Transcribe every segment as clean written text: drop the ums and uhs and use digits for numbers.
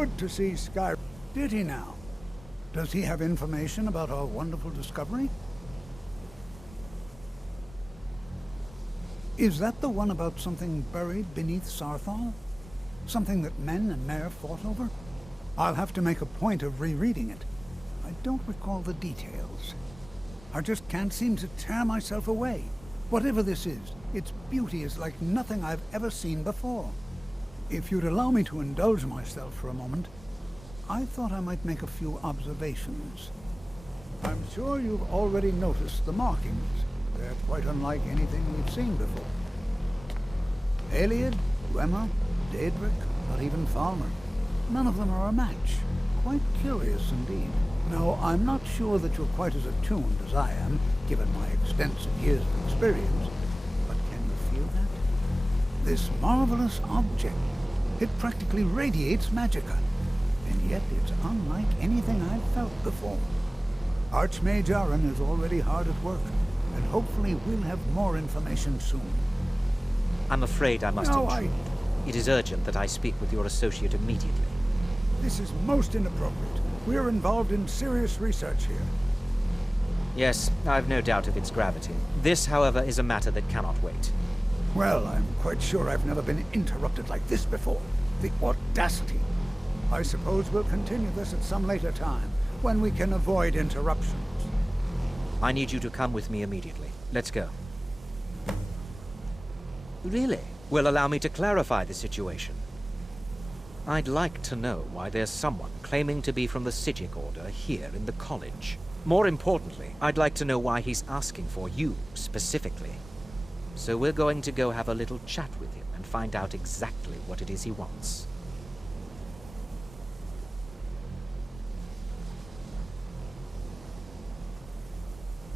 good to see Skyrim. Did he now? Does he have information about our wonderful discovery? Is that the one about something buried beneath Sarthal? Something that men and Mare fought over? I'll have to make a point of rereading it. I don't recall the details. I just can't seem to tear myself away. Whatever this is, its beauty is like nothing I've ever seen before. If you'd allow me to indulge myself for a moment, I thought I might make a few observations. I'm sure you've already noticed the markings. They're quite unlike anything we've seen before. Aliad, Dwemer, Daedric, or even Falmer. None of them are a match. Quite curious indeed. Now, I'm not sure that you're quite as attuned as I am, given my extensive years of experience, but can you feel that? This marvelous object, it practically radiates magicka, and yet it's unlike anything I've felt before. Archmage Aaron is already hard at work, and hopefully we'll have more information soon. I'm afraid I must No, intrude. It is urgent that I speak with your associate immediately. This is most inappropriate. We're involved in serious research here. Yes, I've no doubt of its gravity. This, however, is a matter that cannot wait. Well, I'm quite sure I've never been interrupted like this before. The audacity. I suppose we'll continue this at some later time, when we can avoid interruptions. I need you to come with me immediately. Let's go. Really? Will allow me to clarify the situation. I'd like to know why there's someone claiming to be from the Psijic Order here in the college. More importantly, I'd like to know why he's asking for you, specifically. So we're going to go have a little chat with him and find out exactly what it is he wants.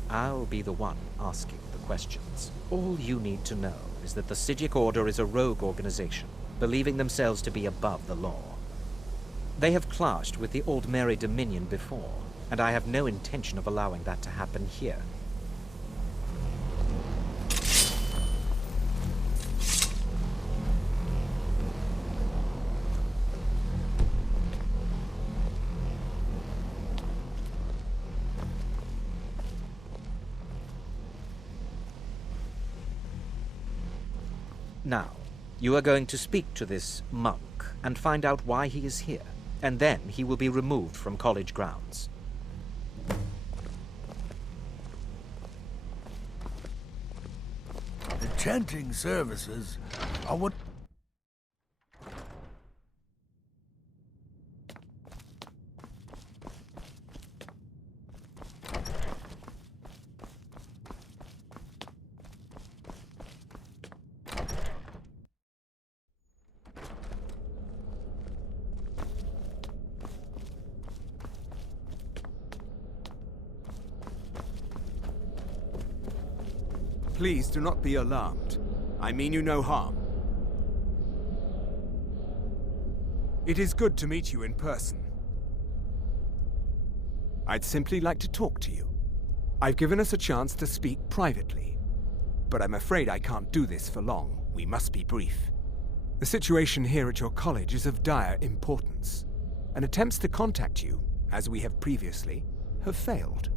I'll be the one asking the questions. All you need to know is that the Psijic Order is a rogue organization, believing themselves to be above the law. They have clashed with the Old Mary Dominion before, and I have no intention of allowing that to happen here. Now, you are going to speak to this monk and find out why he is here, and then he will be removed from college grounds. The chanting services are what... Please do not be alarmed. I mean you no harm. It is good to meet you in person. I'd simply like to talk to you. I've given us a chance to speak privately, but I'm afraid I can't do this for long. We must be brief. The situation here at your college is of dire importance, and attempts to contact you, as we have previously, have failed.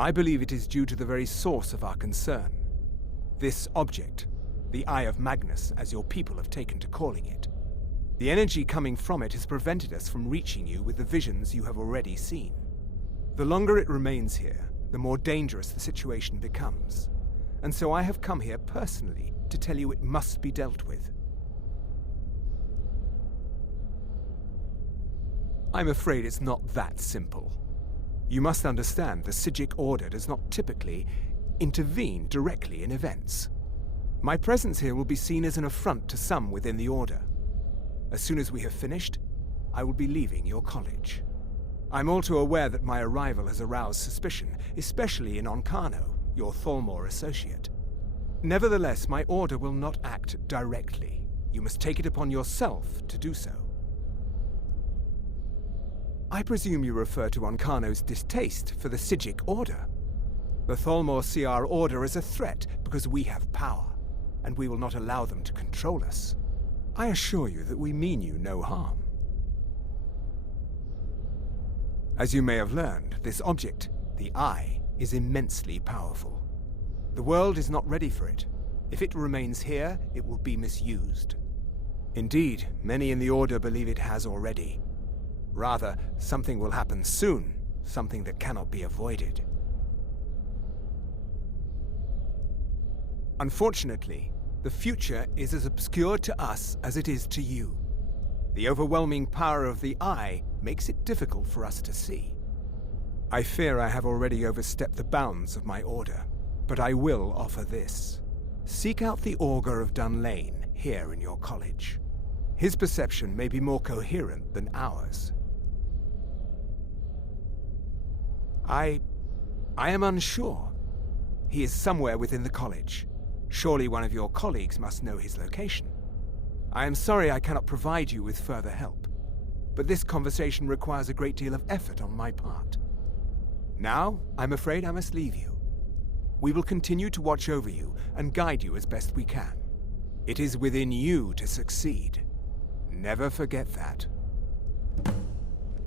I believe it is due to the very source of our concern. This object, the Eye of Magnus, as your people have taken to calling it. The energy coming from it has prevented us from reaching you with the visions you have already seen. The longer it remains here, the more dangerous the situation becomes. And so I have come here personally to tell you it must be dealt with. I'm afraid it's not that simple. You must understand the Psijic Order does not typically intervene directly in events. My presence here will be seen as an affront to some within the Order. As soon as we have finished, I will be leaving your college. I'm all too aware that my arrival has aroused suspicion, especially in Onkano, your Thalmor associate. Nevertheless, my Order will not act directly. You must take it upon yourself to do so. I presume you refer to Onkano's distaste for the Psijic Order. The Thalmor see our Order as a threat because we have power, and we will not allow them to control us. I assure you that we mean you no harm. As you may have learned, this object, the Eye, is immensely powerful. The world is not ready for it. If it remains here, it will be misused. Indeed, many in the Order believe it has already. Rather, something will happen soon, something that cannot be avoided. Unfortunately, the future is as obscure to us as it is to you. The overwhelming power of the Eye makes it difficult for us to see. I fear I have already overstepped the bounds of my order, but I will offer this. Seek out the Augur of Dunlane here in your college. His perception may be more coherent than ours. I am unsure. He is somewhere within the college. Surely one of your colleagues must know his location. I am sorry I cannot provide you with further help, but this conversation requires a great deal of effort on my part. Now, I'm afraid I must leave you. We will continue to watch over you and guide you as best we can. It is within you to succeed. Never forget that.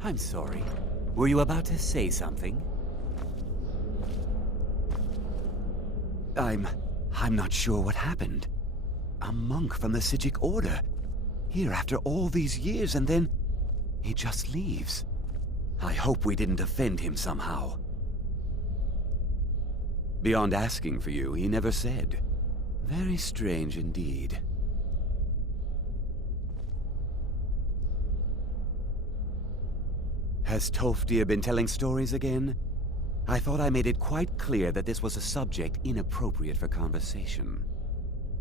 I'm sorry. Were you about to say something? I'm not sure what happened. A monk from the Sijic Order. Here after all these years, and then he just leaves. I hope we didn't offend him somehow. Beyond asking for you, he never said. Very strange indeed. Has Toftir been telling stories again? I thought I made it quite clear that this was a subject inappropriate for conversation.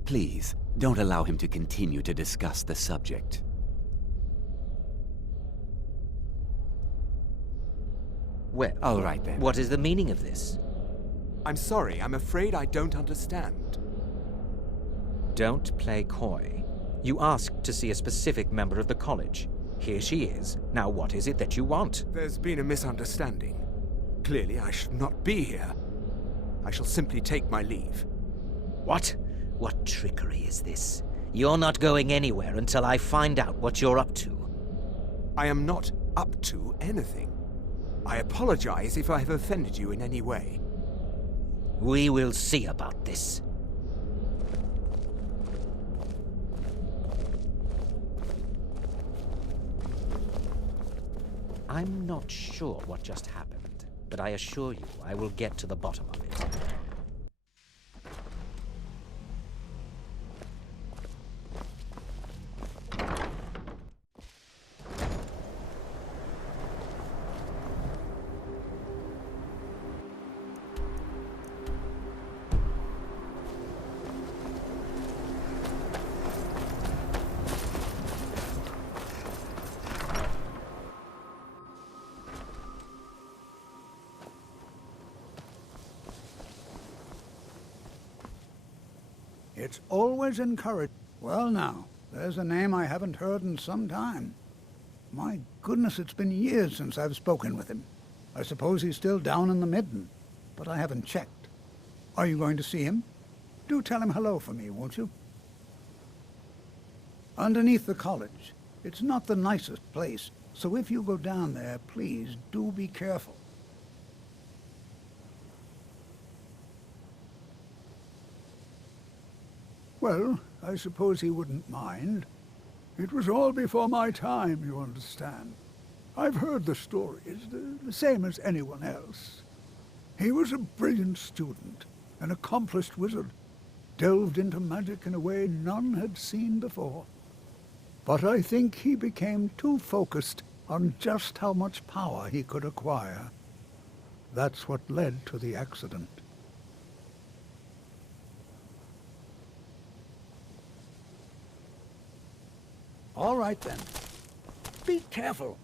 Please, don't allow him to continue to discuss the subject. Well, All right then. what is the meaning of this? I'm sorry, I'm afraid I don't understand. Don't play coy. You asked to see a specific member of the college. Here she is. Now what is it that you want? There's been a misunderstanding. Clearly, I should not be here. I shall simply take my leave. What? What trickery is this? You're not going anywhere until I find out what you're up to. I am not up to anything. I apologize if I have offended you in any way. We will see about this. I'm not sure what just happened, but I assure you I will get to the bottom of it. It's always encouraged. Well now, there's a name I haven't heard in some time. My goodness, it's been years since I've spoken with him. I suppose he's still down in the Midden, but I haven't checked. Are you going to see him? Do tell him hello for me, won't you? Underneath the college. It's not the nicest place, so if you go down there, please do be careful. Well, I suppose he wouldn't mind. It was all before my time, you understand. I've heard the stories, the same as anyone else. He was a brilliant student, an accomplished wizard, delved into magic in a way none had seen before. But I think he became too focused on just how much power he could acquire. That's what led to the accident. All right, then. Be careful.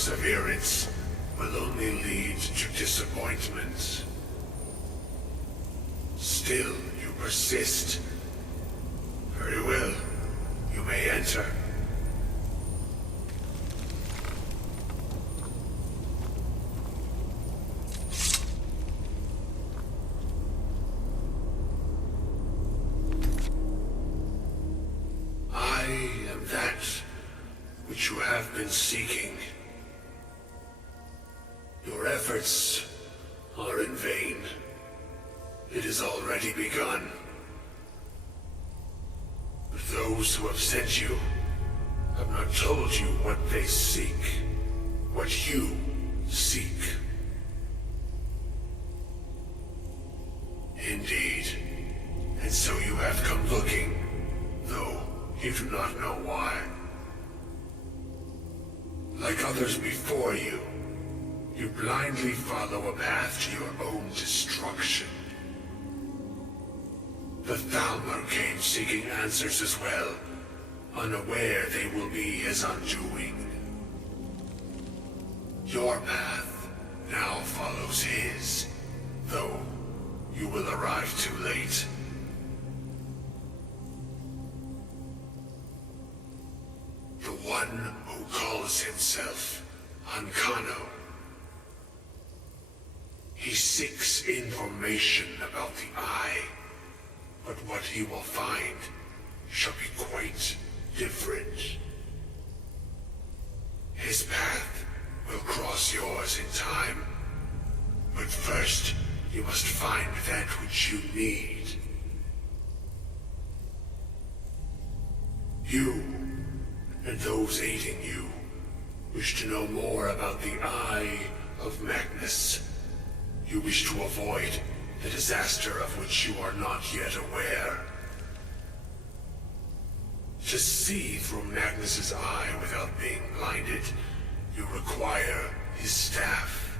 perseverance will only lead to disappointment. Still, you persist. Very well. You may enter. I am that which you have been seeking. Your efforts are in vain. It has already begun. But those who have sent you have not told you what they seek, what you seek. Indeed. And so you have come looking, though you do not know why. Like others before you, you blindly follow a path to your own destruction. The Thalmor came seeking answers as well, unaware they will be his undoing. Your path now follows his, though you will arrive too late. The one who calls himself Ancano. He seeks information about the Eye, but what he will find shall be quite different. His path will cross yours in time, but first you must find that which you need. You, and those aiding you, wish to know more about the Eye of Magnus. You wish to avoid the disaster of which you are not yet aware. To see through Magnus's eye without being blinded, you require his staff.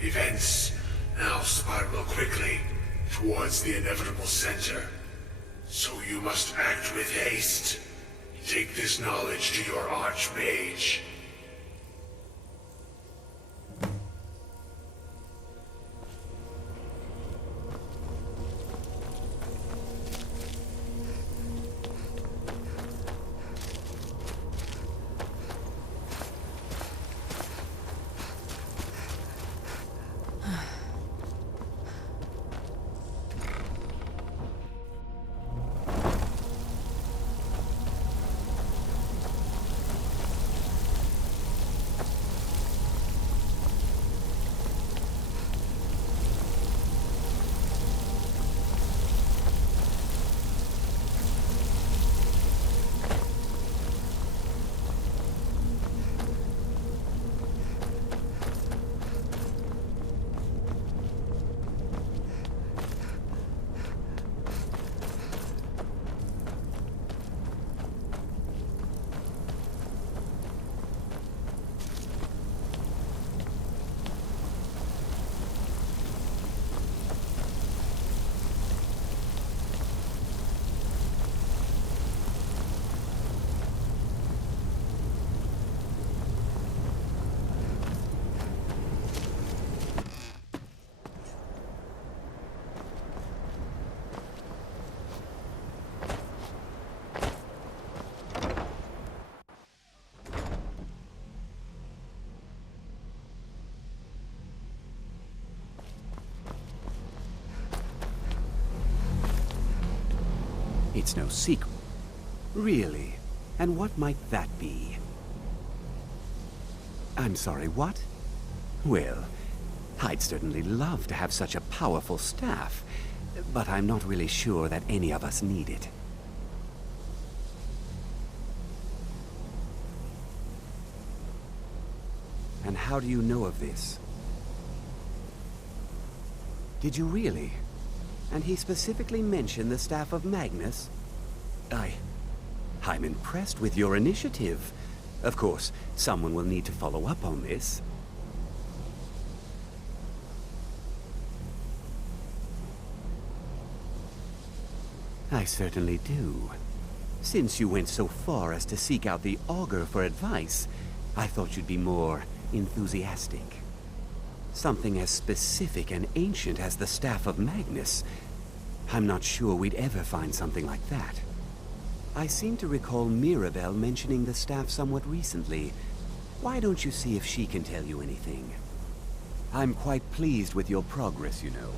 Events now spiral quickly towards the inevitable center, so you must act with haste. Take this knowledge to your Archmage. It's no secret. Really? And what might that be? I'm sorry, what? Well, I'd certainly love to have such a powerful staff, but I'm not really sure that any of us need it. And how do you know of this? Did you really? And he specifically mentioned the staff of Magnus? I'm impressed with your initiative. Of course, someone will need to follow up on this. I certainly do. Since you went so far as to seek out the Augur for advice, I thought you'd be more enthusiastic. Something as specific and ancient as the Staff of Magnus. I'm not sure we'd ever find something like that. I seem to recall Mirabelle mentioning the staff somewhat recently. Why don't you see if she can tell you anything? I'm quite pleased with your progress, you know.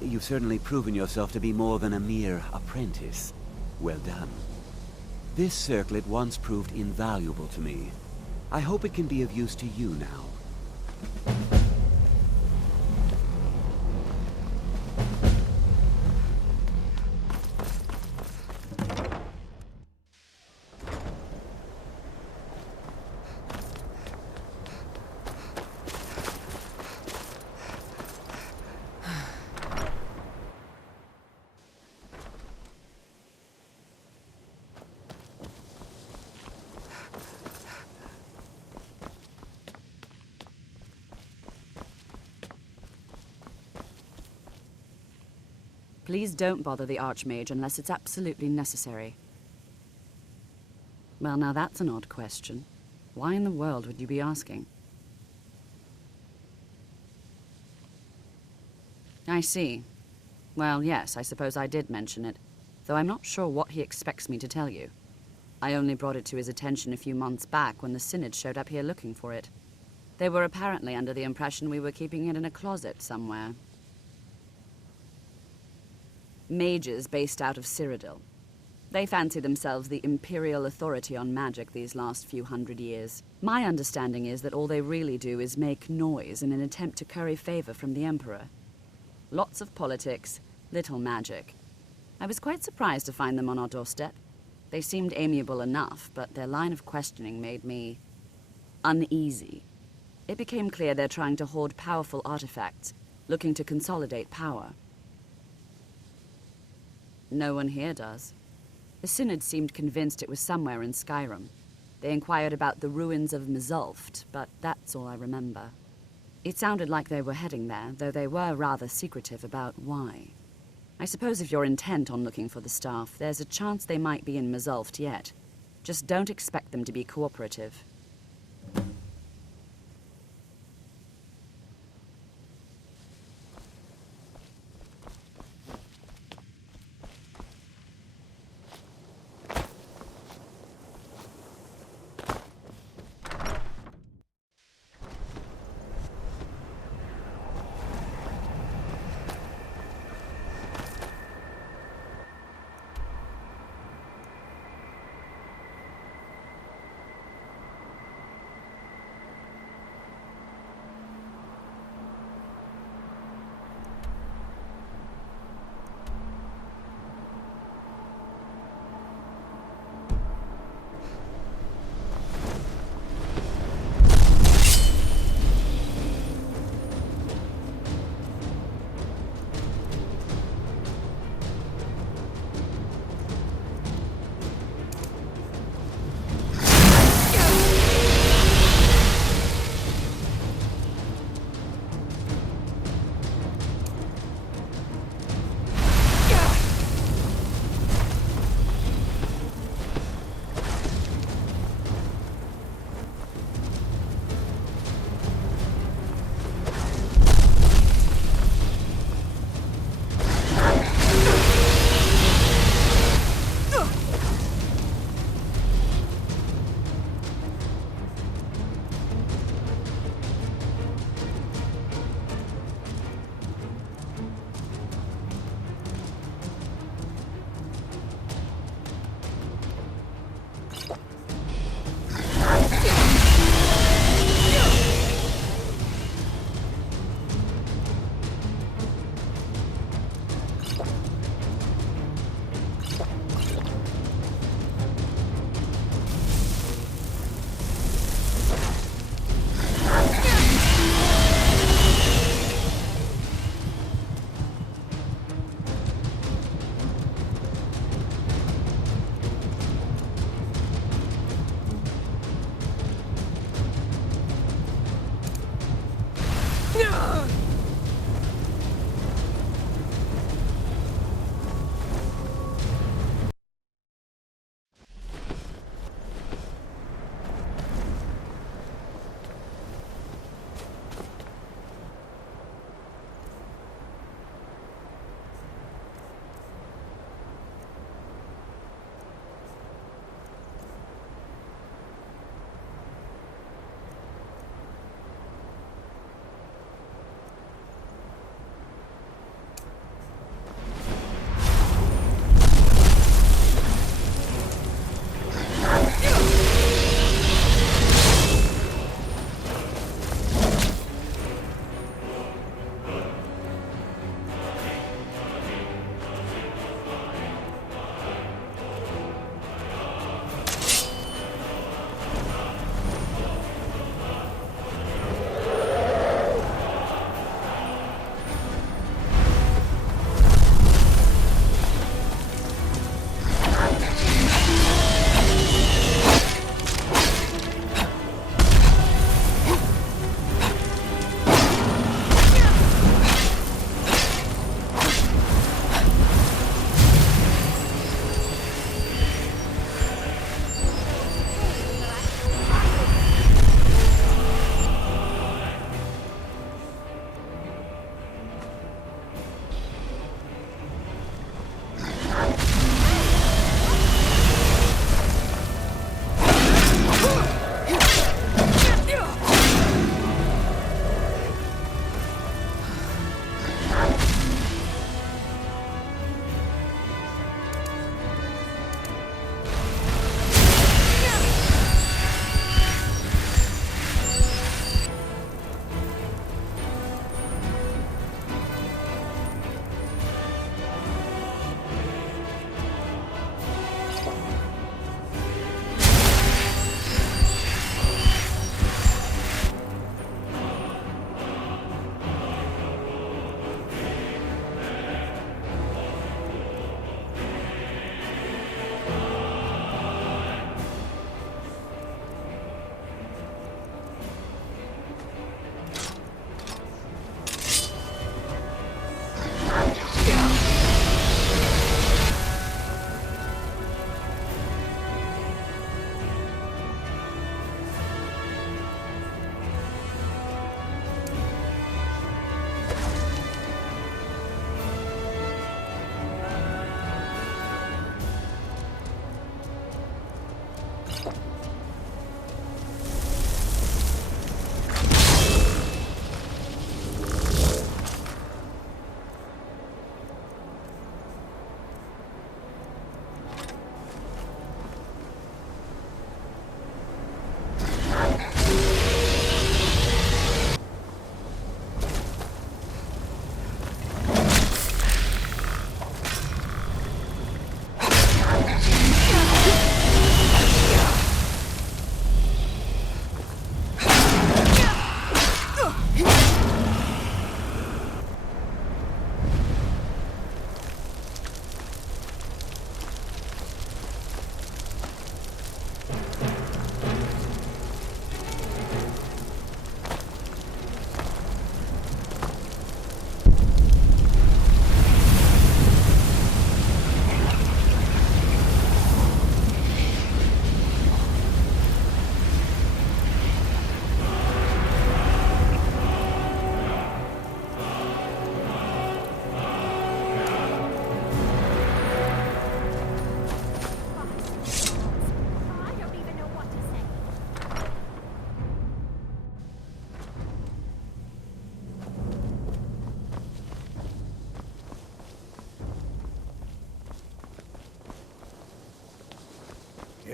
You've certainly proven yourself to be more than a mere apprentice. Well done. This circlet once proved invaluable to me. I hope it can be of use to you now. Please don't bother the Archmage unless it's absolutely necessary. Well, now that's an odd question. Why in the world would you be asking? I see. Well, yes, I suppose I did mention it, though I'm not sure what he expects me to tell you. I only brought it to his attention a few months back when the Synod showed up here looking for it. They were apparently under the impression we were keeping it in a closet somewhere. Mages based out of Cyrodiil. They fancy themselves the imperial authority on magic these last few hundred years. My understanding is that all they really do is make noise in an attempt to curry favor from the Emperor. Lots of politics, little magic. I was quite surprised to find them on our doorstep. They seemed amiable enough, but their line of questioning made me uneasy. It became clear they're trying to hoard powerful artifacts, looking to consolidate power. No one here does. The Synod seemed convinced it was somewhere in Skyrim. They inquired about the ruins of Mzulft, but that's all I remember. It sounded like they were heading there, though they were rather secretive about why. I suppose if you're intent on looking for the staff, there's a chance they might be in Mzulft yet. Just don't expect them to be cooperative.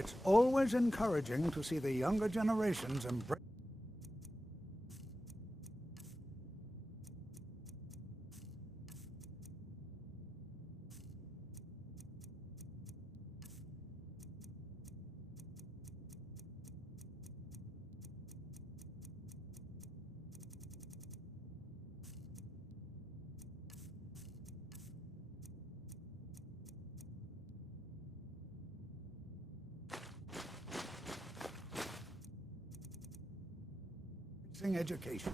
It's always encouraging to see the younger generations embrace. Education.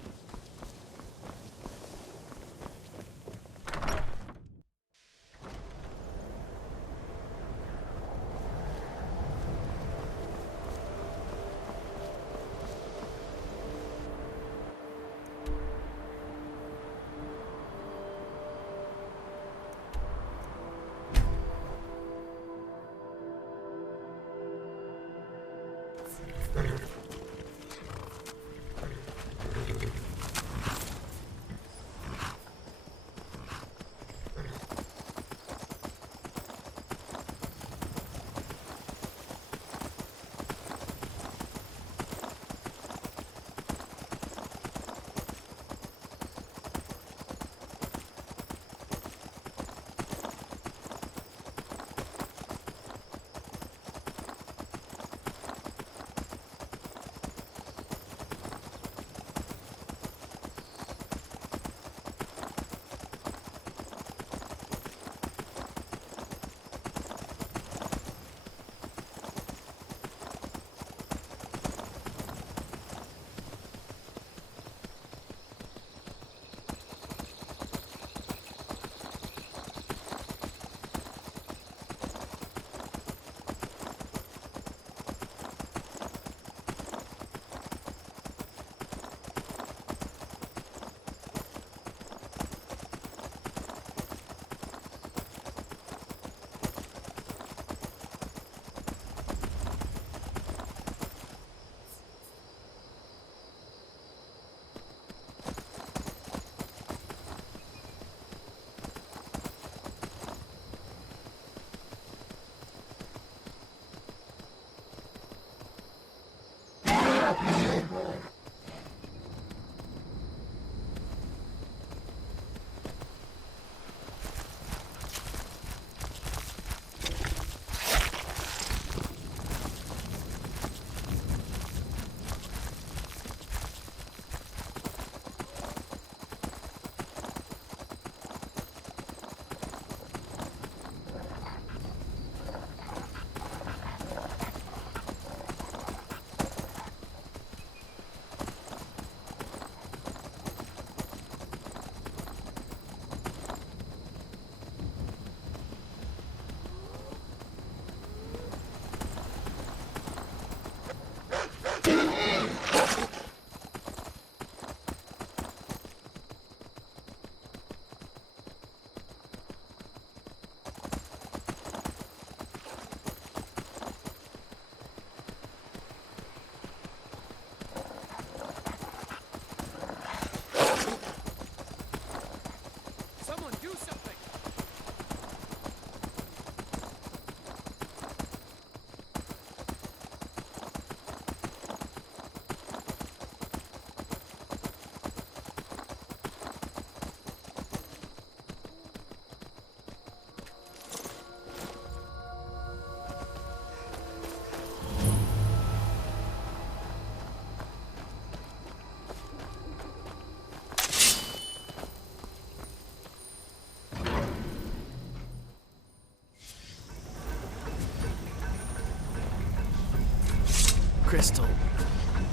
Crystal.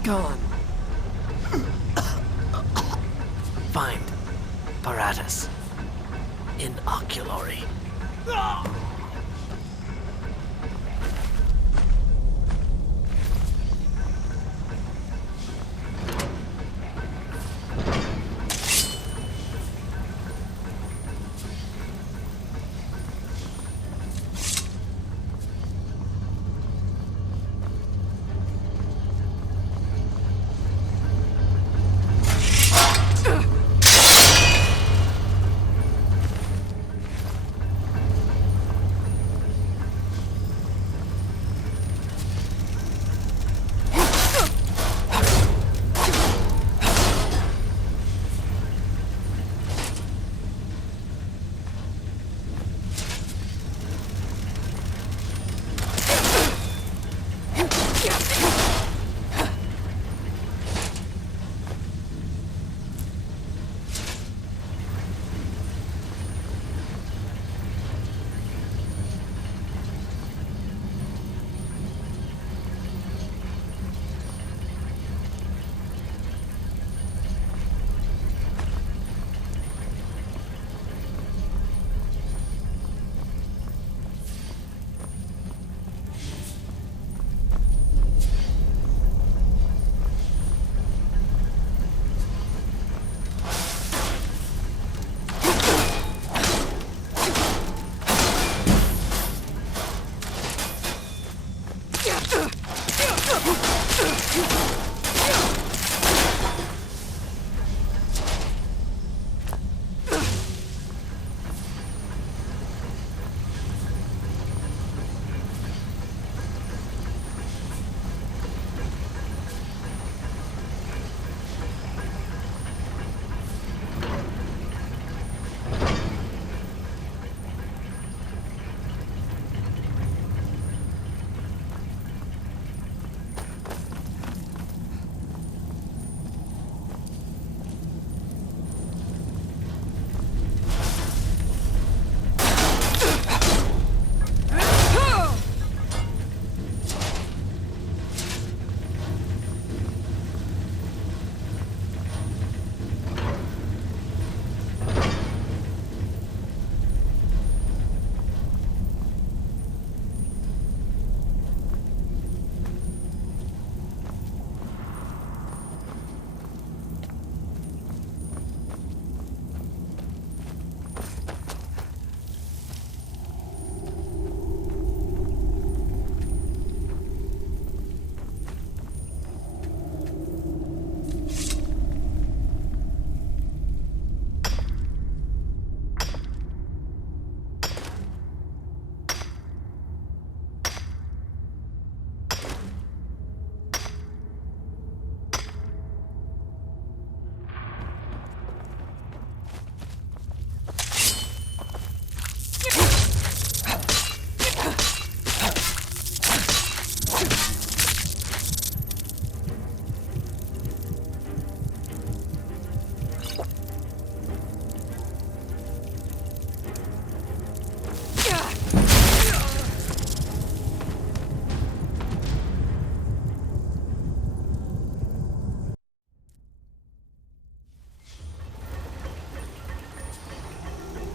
Gone. Find Paratus. Inoculary.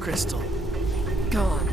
Crystal. Gone.